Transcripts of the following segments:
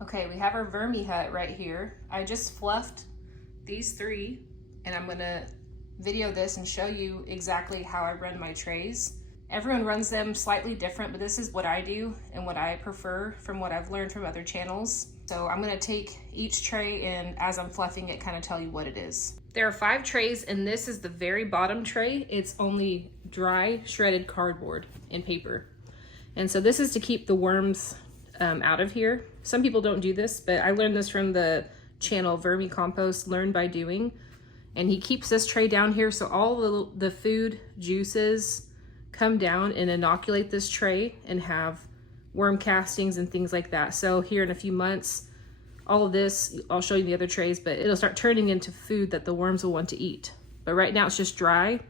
Okay, we have our VermiHut right here. I just fluffed these 3, and I'm gonna video this and show you exactly how I run my trays. Everyone runs them slightly different, but this is what I do and what I prefer from what I've learned from other channels. So I'm gonna take each tray and as I'm fluffing it, kind of tell you what it is. There are 5 trays and this is the very bottom tray. It's only dry shredded cardboard and paper. And so this is to keep the worms out of here. Some people don't do this, but I learned this from the channel Vermicompost, Learn by Doing. And he keeps this tray down here so all the food juices come down and inoculate this tray and have worm castings and things like that. So here in a few months, all of this, I'll show you the other trays, but it'll start turning into food that the worms will want to eat. But right now it's just dry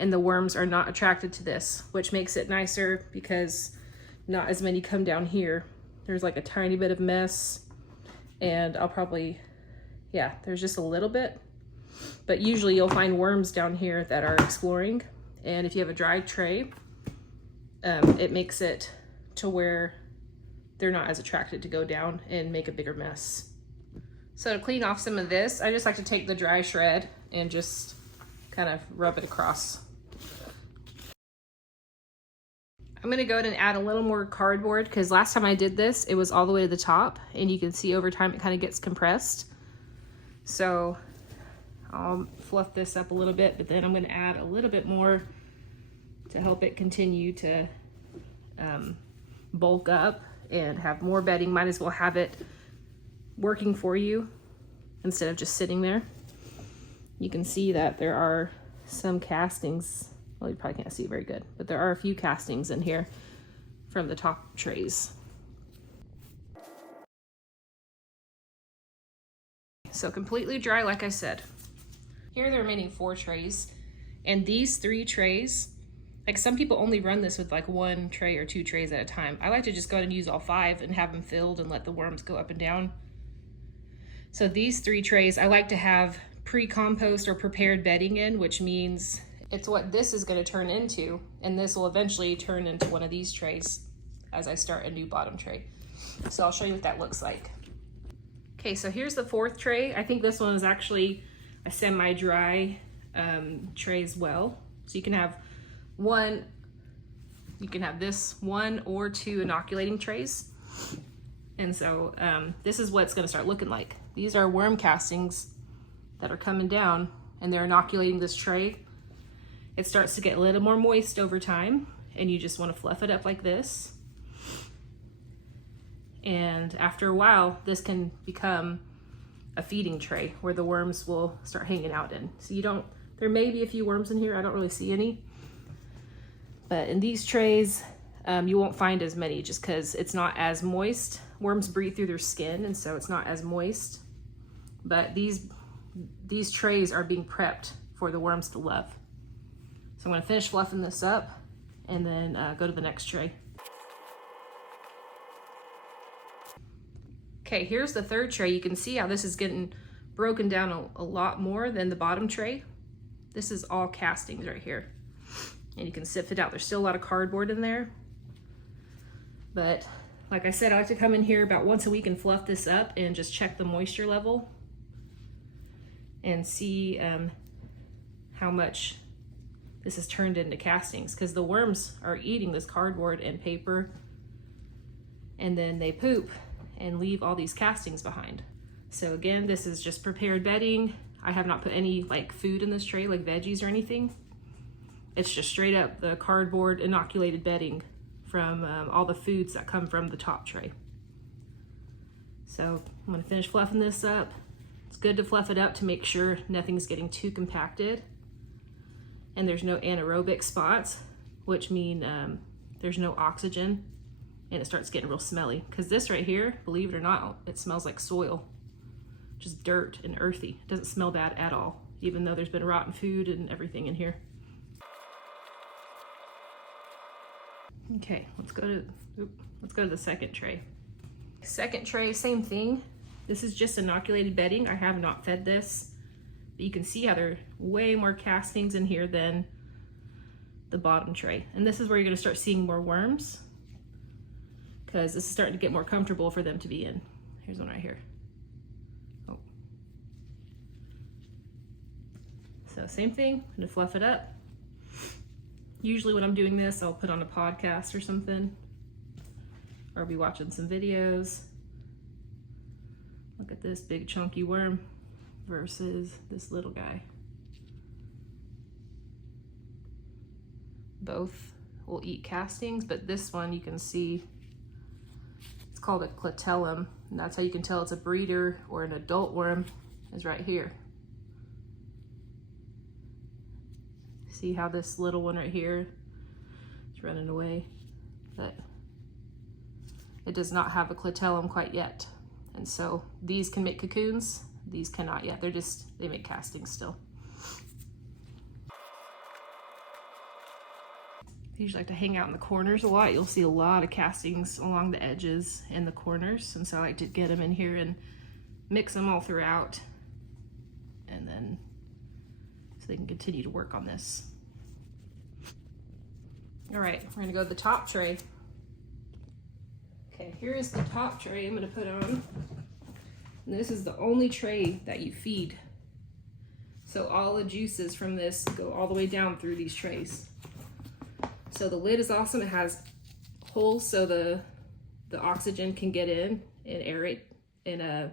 and the worms are not attracted to this, which makes it nicer because not as many come down here. There's like a tiny bit of mess and I'll probably, yeah, there's just a little bit, but usually you'll find worms down here that are exploring. And if you have a dry tray, it makes it to where they're not as attracted to go down and make a bigger mess. So to clean off some of this, I just like to take the dry shred and just kind of rub it across. I'm gonna go ahead and add a little more cardboard because last time I did this, it was all the way to the top and you can see over time it kind of gets compressed. So I'll fluff this up a little bit, but then I'm gonna add a little bit more to help it continue to bulk up and have more bedding. Might as well have it working for you instead of just sitting there. You can see that there are some castings. Well, you probably can't see very good, but there are a few castings in here from the top trays. So completely dry, like I said. Here are the remaining 4 trays, and these 3 trays, like some people only run this with like 1 tray or 2 trays at a time. I like to just go ahead and use all 5 and have them filled and let the worms go up and down. So these 3 trays, I like to have pre-compost or prepared bedding in, which means it's what this is going to turn into, and this will eventually turn into one of these trays as I start a new bottom tray. So I'll show you what that looks like. Okay, so here's the 4th tray. I think this one is actually a semi-dry tray as well. So you can have this 1 or 2 inoculating trays. And so this is what it's going to start looking like. These are worm castings that are coming down and they're inoculating this tray. It starts to get a little more moist over time and you just want to fluff it up like this. And after a while, this can become a feeding tray where the worms will start hanging out in. So there may be a few worms in here. I don't really see any. But in these trays, you won't find as many just because it's not as moist. Worms breathe through their skin and so it's not as moist. But these trays are being prepped for the worms to love. So I'm gonna finish fluffing this up and then go to the next tray. Okay, here's the 3rd tray. You can see how this is getting broken down a lot more than the bottom tray. This is all castings right here. And you can sift it out. There's still a lot of cardboard in there. But like I said, I like to come in here about once a week and fluff this up and just check the moisture level and see how much this is turned into castings, because the worms are eating this cardboard and paper and then they poop and leave all these castings behind. So again, this is just prepared bedding. I have not put any like food in this tray, like veggies or anything. It's just straight up the cardboard inoculated bedding from all the foods that come from the top tray. So I'm gonna finish fluffing this up. It's good to fluff it up to make sure nothing's getting too compacted and there's no anaerobic spots, which mean there's no oxygen and it starts getting real smelly. Because this right here, believe it or not, it smells like soil, just dirt and earthy. It doesn't smell bad at all, even though there's been rotten food and everything in here. Okay, let's go to the 2nd tray. 2nd tray, same thing. This is just inoculated bedding. I have not fed this, but you can see how there are way more castings in here than the bottom tray. And this is where you're gonna start seeing more worms because this is starting to get more comfortable for them to be in. Here's one right here. Oh. So same thing, I'm gonna fluff it up. Usually when I'm doing this, I'll put on a podcast or something, or be watching some videos. Look at this big chunky worm versus this little guy. Both will eat castings, but this one you can see, it's called a clitellum, and that's how you can tell it's a breeder or an adult worm, is right here. See how this little one right here is running away, but it does not have a clitellum quite yet. And so these can make cocoons, these cannot yet. They make castings still. They usually like to hang out in the corners a lot. You'll see a lot of castings along the edges and the corners. And so I like to get them in here and mix them all throughout. And then, so they can continue to work on this. All right, we're gonna go to the top tray. Okay, here is the top tray I'm gonna put on. And this is the only tray that you feed. So all the juices from this go all the way down through these trays. So the lid is awesome. It has holes so the oxygen can get in and aerate, and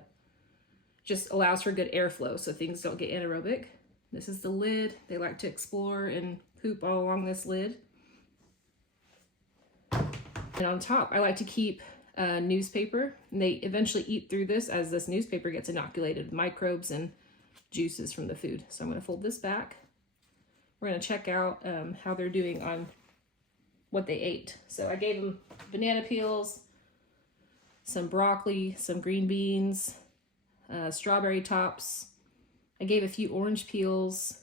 just allows for good airflow so things don't get anaerobic. This is the lid. They like to explore and poop all along this lid. And on top, I like to keep newspaper, and they eventually eat through this as this newspaper gets inoculated with microbes and juices from the food. So I'm going to fold this back. We're going to check out how they're doing on what they ate. So I gave them banana peels, some broccoli, some green beans, strawberry tops. I gave a few orange peels.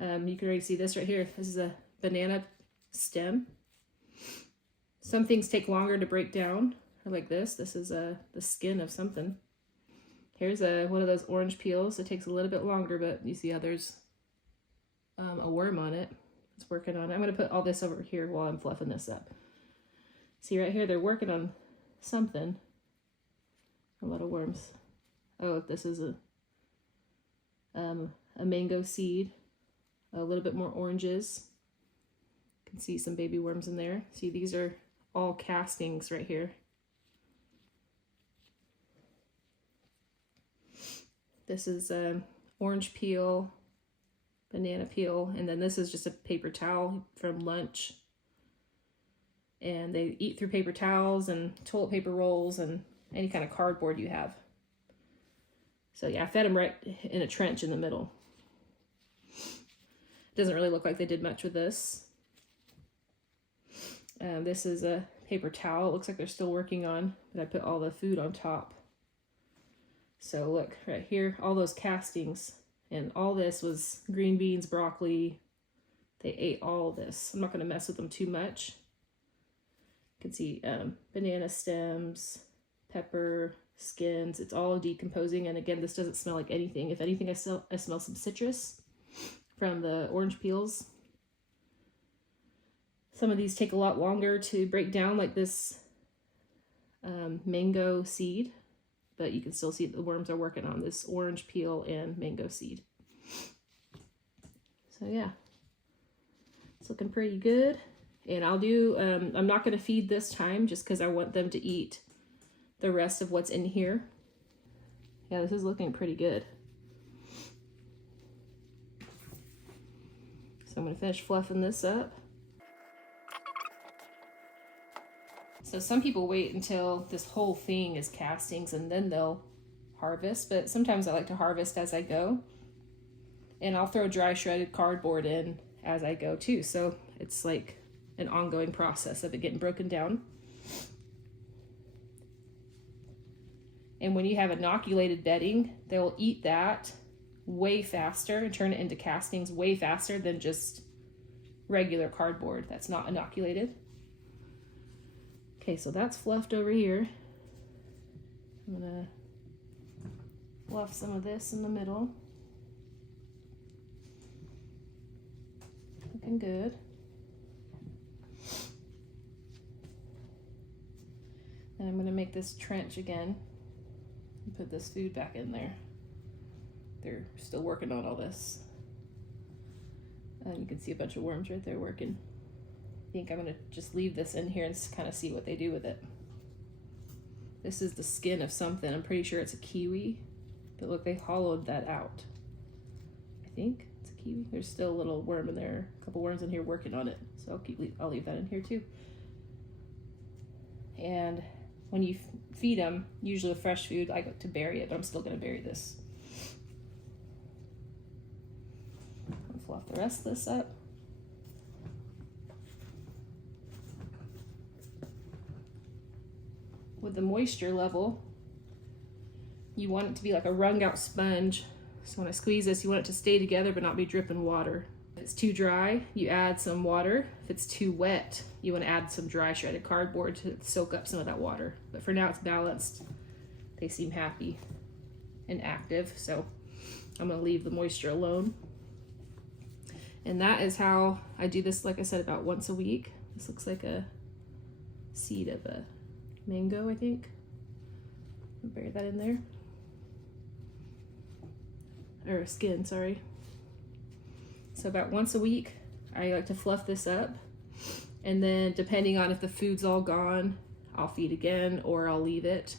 You can already see this right here. This is a banana stem. Some things take longer to break down, like this. This is the skin of something. Here's one of those orange peels. It takes a little bit longer, but you see how there's a worm on it. It's working on it. I'm going to put all this over here while I'm fluffing this up. See right here, they're working on something. A lot of worms. Oh, this is a mango seed. A little bit more oranges. You can see some baby worms in there. See, these are all castings right here. This is orange peel, banana peel, and then this is just a paper towel from lunch. And they eat through paper towels and toilet paper rolls and any kind of cardboard you have. So yeah, I fed them right in a trench in the middle. Doesn't really look like they did much with this. This is a paper towel. It looks like they're still working on, but I put all the food on top. So look right here, all those castings, and all this was green beans, broccoli. They ate all of this. I'm not going to mess with them too much. You can see banana stems, pepper, skins. It's all decomposing. And again, this doesn't smell like anything. If anything, I smell some citrus from the orange peels. Some of these take a lot longer to break down, like this mango seed, but you can still see that the worms are working on this orange peel and mango seed. So yeah, it's looking pretty good. And I'll do, I'm not going to feed this time just because I want them to eat the rest of what's in here. Yeah, this is looking pretty good. So I'm going to finish fluffing this up. So some people wait until this whole thing is castings and then they'll harvest, but sometimes I like to harvest as I go. And I'll throw dry shredded cardboard in as I go too. So it's like an ongoing process of it getting broken down. And when you have inoculated bedding, they'll eat that way faster and turn it into castings way faster than just regular cardboard that's not inoculated. Okay, so that's fluffed over here. I'm gonna fluff some of this in the middle. Looking good. And I'm gonna make this trench again. put this food back in there. They're still working on all this. And you can see a bunch of worms right there working. I think I'm gonna just leave this in here and kind of see what they do with it. This is the skin of something. I'm pretty sure it's a kiwi. But look, they hollowed that out. I think it's a kiwi. There's still a little worm in there, a couple worms in here working on it. So I'll leave that in here too. And when you feed them, usually with fresh food, I go to bury it, but I'm still gonna bury this. I'll fluff the rest of this up. With the moisture level, you want it to be like a wrung out sponge. So when I squeeze this, you want it to stay together but not be dripping water. If it's too dry, you add some water. If it's too wet, you want to add some dry shredded cardboard to soak up some of that water. But for now it's balanced. They seem happy and active, so I'm gonna leave the moisture alone. And that is how I do this, like I said, about once a week. This looks like a seed of a mango, I think. I'll bury that in there. Or a skin, sorry. So about once a week, I like to fluff this up. And then depending on if the food's all gone, I'll feed again or I'll leave it.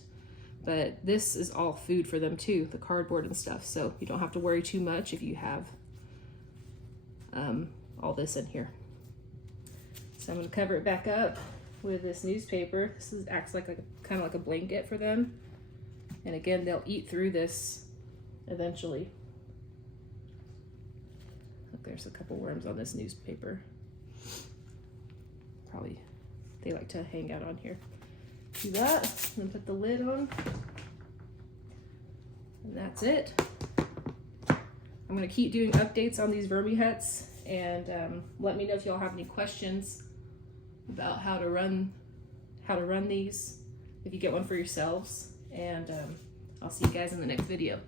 But this is all food for them too, the cardboard and stuff. So you don't have to worry too much if you have all this in here. So I'm gonna cover it back up with this newspaper. This acts like kind of like a blanket for them. And again, they'll eat through this eventually. Look, there's a couple worms on this newspaper. Probably, they like to hang out on here. Do that, and then put the lid on. And that's it. I'm gonna keep doing updates on these VermiHuts, and let me know if y'all have any questions about how to run these, if you get one for yourselves. And I'll see you guys in the next video.